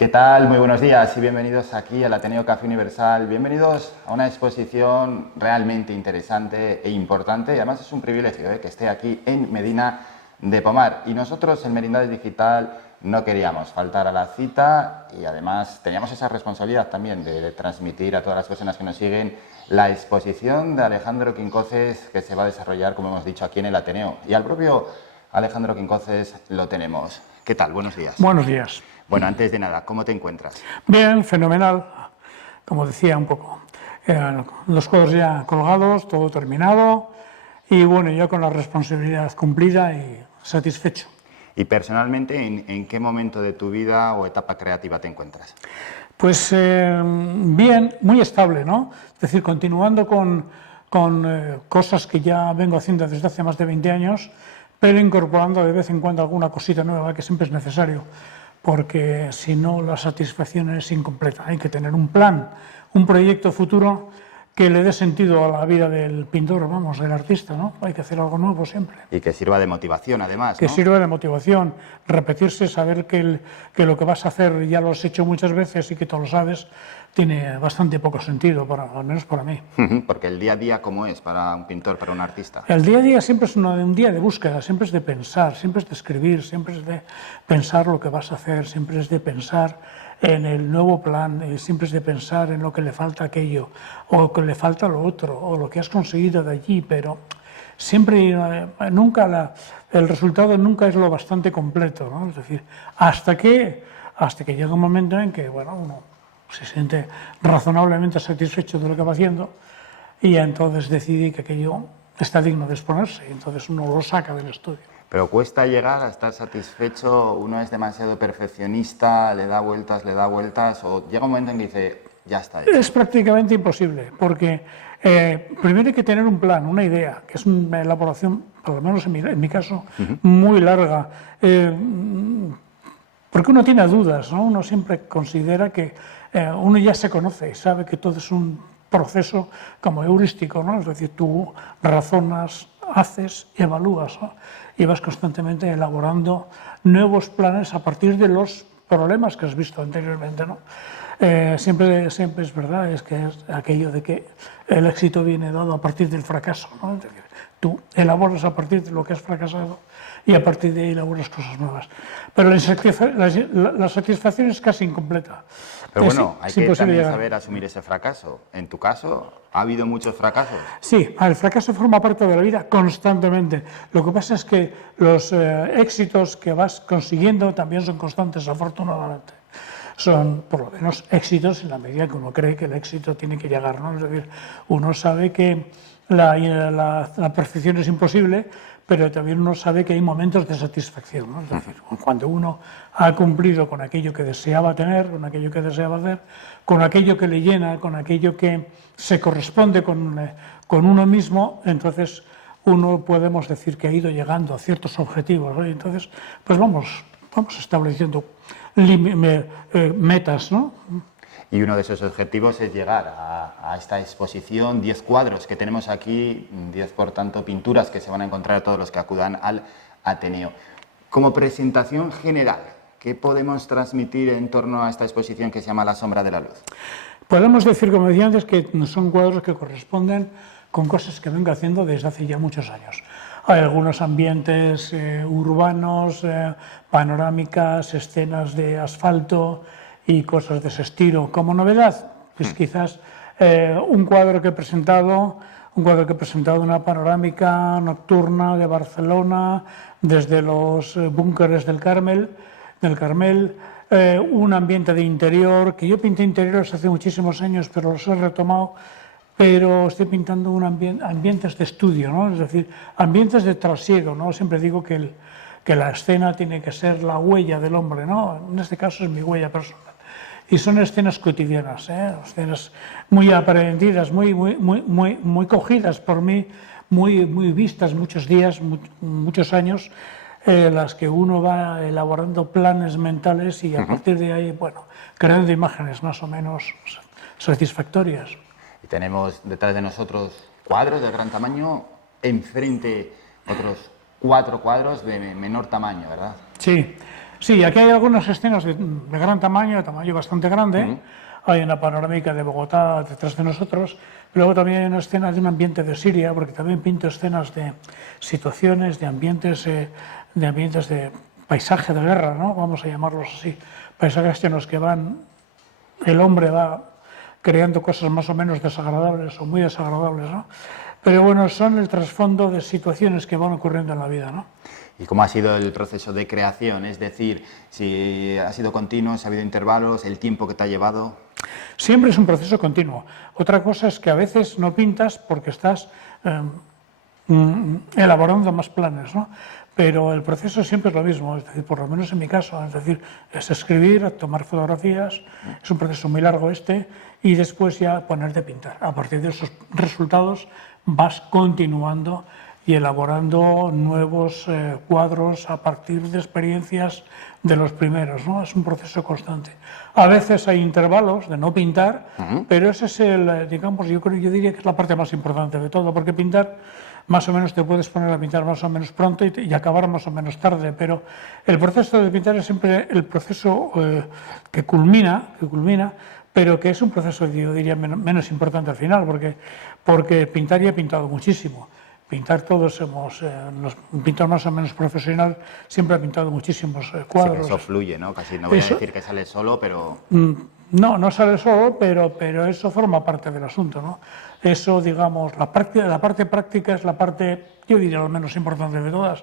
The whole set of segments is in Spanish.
¿Qué tal? Muy buenos días y bienvenidos aquí al Ateneo Café Universal. Bienvenidos a una exposición realmente interesante e importante y además es un privilegio que esté aquí en Medina de Pomar. Y nosotros en Merindades Digital no queríamos faltar a la cita y además teníamos esa responsabilidad también de transmitir a todas las personas que nos siguen la exposición de Alejandro Quincoces que se va a desarrollar, como hemos dicho, aquí en el Ateneo. Y al propio Alejandro Quincoces lo tenemos. ¿Qué tal? Buenos días. Buenos días. Bueno, antes de nada, ¿cómo te encuentras? Bien, fenomenal. Como decía un poco, los cuadros ya colgados, todo terminado y bueno, ya con la responsabilidad cumplida y satisfecho. Y personalmente, ¿en qué momento de tu vida o etapa creativa te encuentras? Pues bien, muy estable, ¿no? Es decir, continuando con cosas que ya vengo haciendo desde hace más de 20 años, pero incorporando de vez en cuando alguna cosita nueva que siempre es necesario, porque si no la satisfacción es incompleta. Hay que tener un plan, un proyecto futuro que le dé sentido a la vida del pintor, vamos, del artista, ¿no? Hay que hacer algo nuevo siempre. Y que sirva de motivación, además, Que ¿no? sirva de motivación, repetirse, saber que lo que vas a hacer ya lo has hecho muchas veces y que tú lo sabes, tiene bastante poco sentido, al menos para mí. Porque el día a día, ¿cómo es para un pintor, para un artista? El día a día siempre es un día de búsqueda, siempre es de pensar, siempre es de escribir, siempre es de pensar lo que vas a hacer, siempre es de pensar en el nuevo plan, siempre es de pensar en lo que le falta aquello, o que le falta lo otro, o lo que has conseguido de allí, pero siempre, nunca el resultado nunca es lo bastante completo, ¿no? Es decir, hasta que llega un momento en que, bueno, uno se siente razonablemente satisfecho de lo que va haciendo y entonces decide que aquello está digno de exponerse, y entonces uno lo saca del estudio. Pero cuesta llegar a estar satisfecho, uno es demasiado perfeccionista, le da vueltas, o llega un momento en que dice, ya está hecho. Es prácticamente imposible, porque primero hay que tener un plan, una idea, que es una elaboración, por lo menos en mi caso, muy larga, porque uno tiene dudas, ¿no? Uno siempre considera que uno ya se conoce, sabe que todo es un proceso como heurístico, ¿no? Es decir, tú razonas, haces y evalúas, ¿no? Y vas constantemente elaborando nuevos planes a partir de los problemas que has visto anteriormente, ¿no? Siempre es verdad, es que es aquello de que el éxito viene dado a partir del fracaso, ¿no? Es decir, tú elaboras a partir de lo que has fracasado y a partir de ahí elaboras cosas nuevas. Pero la satisfacción es casi incompleta. Pero bueno, hay que también saber asumir ese fracaso. En tu caso, ¿ha habido muchos fracasos? Sí, el fracaso forma parte de la vida constantemente. Lo que pasa es que los éxitos que vas consiguiendo también son constantes, afortunadamente. Son, por lo menos, éxitos en la medida que uno cree que el éxito tiene que llegar, ¿no? Es decir, uno sabe que la perfección es imposible, pero también uno sabe que hay momentos de satisfacción, ¿no? Es decir, cuando uno ha cumplido con aquello que deseaba tener, con aquello que deseaba hacer, con aquello que le llena, con aquello que se corresponde con uno mismo, entonces uno podemos decir que ha ido llegando a ciertos objetivos, ¿no? Y entonces, pues vamos estableciendo metas, ¿no? Y uno de esos objetivos es llegar a esta exposición, 10 cuadros que tenemos aquí, 10 por tanto pinturas que se van a encontrar todos los que acudan al Ateneo. Como presentación general, ¿qué podemos transmitir en torno a esta exposición que se llama La sombra de la luz? Podemos decir, como decía antes, que son cuadros que corresponden con cosas que vengo haciendo desde hace ya muchos años. Hay algunos ambientes urbanos, panorámicas, escenas de asfalto y cosas de ese estilo. Como novedad, pues quizás un cuadro que he presentado, una panorámica nocturna de Barcelona, desde los búnkeres del Carmel, un ambiente de interior, que yo pinté interiores hace muchísimos años, pero los he retomado, pero estoy pintando ambientes de estudio, ¿no? Es decir, ambientes de trasiego, ¿no? Siempre digo que la escena tiene que ser la huella del hombre, ¿no? En este caso es mi huella personal. Y son escenas cotidianas, escenas muy aprendidas, muy cogidas por mí, muy vistas muchos días, muchos años, las que uno va elaborando planes mentales y a partir de ahí, bueno, creando imágenes más o menos satisfactorias. Y tenemos detrás de nosotros cuadros de gran tamaño, enfrente otros 4 cuadros de menor tamaño, ¿verdad? Sí. Sí, aquí hay algunas escenas de gran tamaño, de tamaño bastante grande. Hay una panorámica de Bogotá detrás de nosotros. Luego también hay una escena de un ambiente de Siria, porque también pinto escenas de situaciones, de ambientes de paisaje de guerra, ¿no? Vamos a llamarlos así. Paisajes en los que el hombre va creando cosas más o menos desagradables o muy desagradables, ¿no? Pero bueno, son el trasfondo de situaciones que van ocurriendo en la vida, ¿no? ¿Y cómo ha sido el proceso de creación? Es decir, si ha sido continuo, si ha habido intervalos, el tiempo que te ha llevado. Siempre es un proceso continuo. Otra cosa es que a veces no pintas porque estás elaborando más planes, ¿no? Pero el proceso siempre es lo mismo, es decir, por lo menos en mi caso, es decir, es escribir, tomar fotografías, es un proceso muy largo y después ya ponerte a pintar. A partir de esos resultados vas continuando y elaborando nuevos cuadros a partir de experiencias de los primeros, ¿no? Es un proceso constante. A veces hay intervalos de no pintar, pero ese es digamos, yo diría que es la parte más importante de todo, porque pintar más o menos te puedes poner a pintar más o menos pronto y acabar más o menos tarde, pero el proceso de pintar es siempre el proceso que culmina, pero que es un proceso, yo diría, menos importante al final, porque pintar ya he pintado muchísimo. Pintar todos los pintores más o menos profesional siempre ha pintado muchísimos cuadros. Sí, que eso fluye, ¿no? Casi no voy a decir que sale solo, pero... No sale solo, pero eso forma parte del asunto, ¿no? Eso, digamos, la parte práctica es la parte, yo diría, lo menos importante de todas,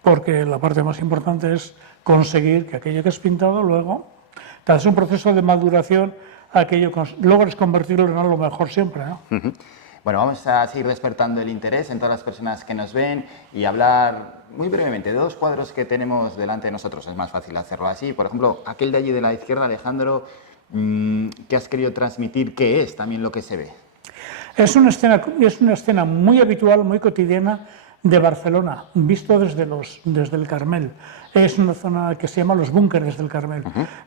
porque la parte más importante es conseguir que aquello que has pintado luego, tras un proceso de maduración, logres convertirlo en algo mejor siempre, ¿no? Bueno, vamos a seguir despertando el interés en todas las personas que nos ven y hablar muy brevemente de dos cuadros que tenemos delante de nosotros. Es más fácil hacerlo así. Por ejemplo, aquel de allí de la izquierda, Alejandro, ¿qué has querido transmitir? ¿Qué es también lo que se ve? Es una escena muy habitual, muy cotidiana de Barcelona, visto desde el Carmel. Es una zona que se llama los búnkeres del Carmel,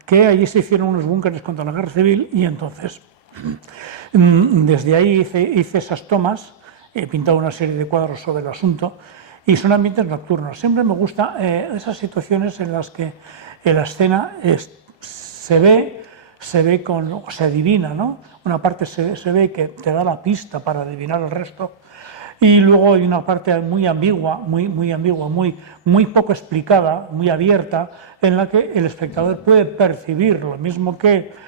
que allí se hicieron unos búnkeres contra la guerra civil y entonces desde ahí hice esas tomas, he pintado una serie de cuadros sobre el asunto y son ambientes nocturnos. Siempre me gustan esas situaciones en las que la escena se adivina, ¿no? Una parte se ve que te da la pista para adivinar el resto y luego hay una parte muy ambigua, muy poco explicada, muy abierta, en la que el espectador puede percibir lo mismo que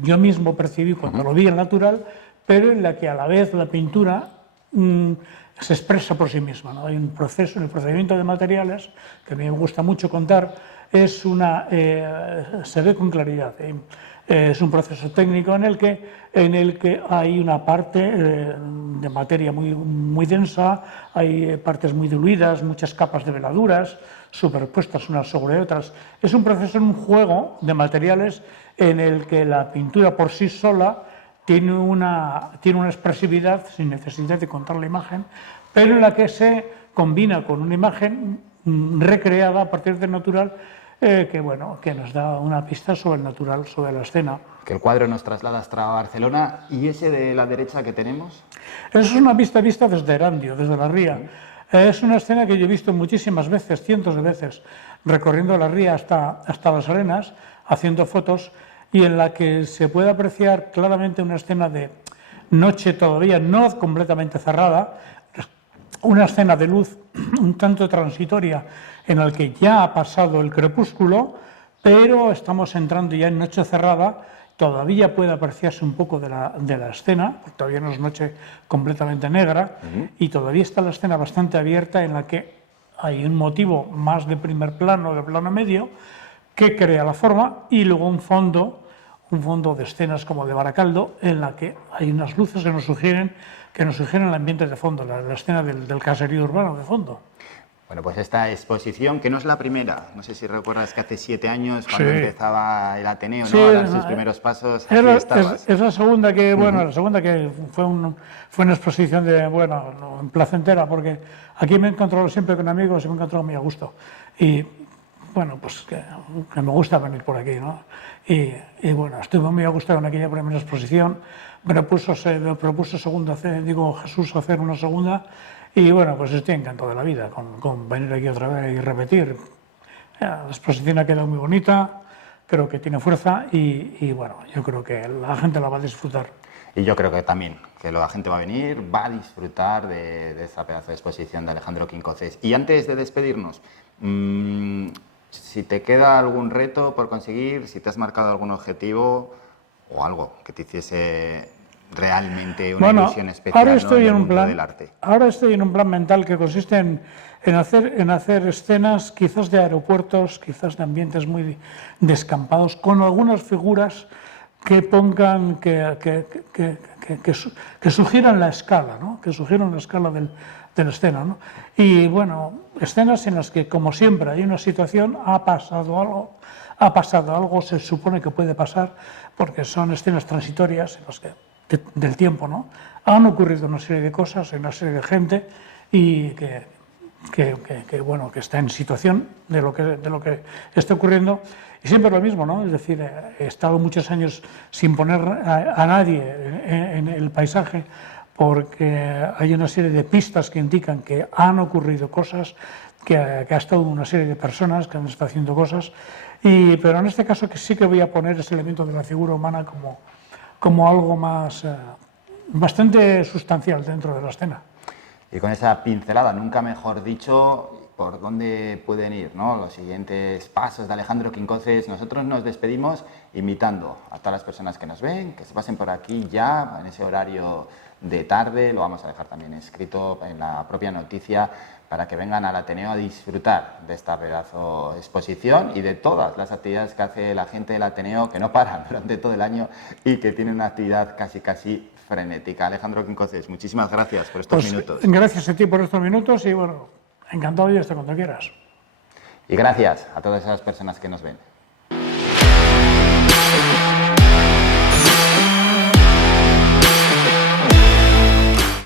yo mismo percibí cuando lo vi en natural, pero en la que a la vez la pintura se expresa por sí misma, ¿no? Hay un proceso, en el procedimiento de materiales, que a mí me gusta mucho contar, se ve con claridad. Es un proceso técnico en el que hay una parte de materia muy densa, hay partes muy diluidas, muchas capas de veladuras superpuestas unas sobre otras. Es un proceso, un juego de materiales en el que la pintura por sí sola tiene una expresividad sin necesidad de contar la imagen, pero en la que se combina con una imagen recreada a partir del natural que nos da una pista sobre el natural, sobre la escena. Que el cuadro nos traslada hasta Barcelona. ¿Y ese de la derecha que tenemos? Eso es una vista desde Erandio, desde la ría. Es una escena que yo he visto muchísimas veces, cientos de veces, recorriendo la ría hasta Las Arenas, haciendo fotos, y en la que se puede apreciar claramente una escena de noche todavía no completamente cerrada, una escena de luz un tanto transitoria en la que ya ha pasado el crepúsculo, pero estamos entrando ya en noche cerrada. Todavía puede apreciarse un poco de la escena, porque todavía no es noche completamente negra, y todavía está la escena bastante abierta en la que hay un motivo más de primer plano, de plano medio, que crea la forma, y luego un fondo de escenas como de Baracaldo, en la que hay unas luces que nos sugieren el ambiente de fondo, la escena del caserío urbano de fondo. Bueno, pues esta exposición, que no es la primera, no sé si recuerdas que hace 7 años, cuando empezaba el Ateneo, ¿no? A dar sus primeros pasos, aquí estabas. Es la segunda que, la segunda que fue una exposición placentera, porque aquí me he encontrado siempre con amigos y me he encontrado muy a gusto. Y bueno, pues que me gusta venir por aquí, ¿no? Y bueno, estuve muy a gusto en aquella primera exposición. Me propuso Jesús hacer una segunda. Y bueno, pues estoy encantado de la vida con venir aquí otra vez y repetir. La exposición ha quedado muy bonita, creo que tiene fuerza y bueno, yo creo que la gente la va a disfrutar. Y yo creo que también, que la gente va a venir, va a disfrutar de esta pedazo de exposición de Alejandro Quincoces. Y antes de despedirnos, si te queda algún reto por conseguir, si te has marcado algún objetivo o algo que te hiciese realmente una ilusión especial, ahora estoy en el en un mundo plan, del arte. ahora estoy en un plan mental que consiste en hacer escenas quizás de aeropuertos, quizás de ambientes muy descampados, con algunas figuras que pongan, que sugieran la escala, ¿no? Que sugieran la escala de la escena, ¿no? Y bueno, escenas en las que, como siempre, hay una situación, ha pasado algo, se supone que puede pasar, porque son escenas transitorias en las que, del tiempo, ¿no? Han ocurrido una serie de cosas, hay una serie de gente y que bueno, que está en situación de lo que está ocurriendo. Y siempre lo mismo, ¿no? Es decir, he estado muchos años sin poner a nadie en el paisaje porque hay una serie de pistas que indican que han ocurrido cosas, que ha estado una serie de personas que han estado haciendo cosas, pero en este caso que sí que voy a poner ese elemento de la figura humana como algo más bastante sustancial dentro de la escena. Y con esa pincelada, nunca mejor dicho, por dónde pueden ir, ¿no? Los siguientes pasos de Alejandro Quincoces. Nosotros nos despedimos invitando a todas las personas que nos ven, que se pasen por aquí ya en ese horario de tarde, lo vamos a dejar también escrito en la propia noticia, para que vengan al Ateneo a disfrutar de esta pedazo de exposición y de todas las actividades que hace la gente del Ateneo, que no paran durante todo el año y que tienen una actividad casi frenética. Alejandro Quincoces, muchísimas gracias por estos minutos. Gracias a ti por estos minutos y bueno, encantado y hasta cuando quieras. Y gracias a todas esas personas que nos ven.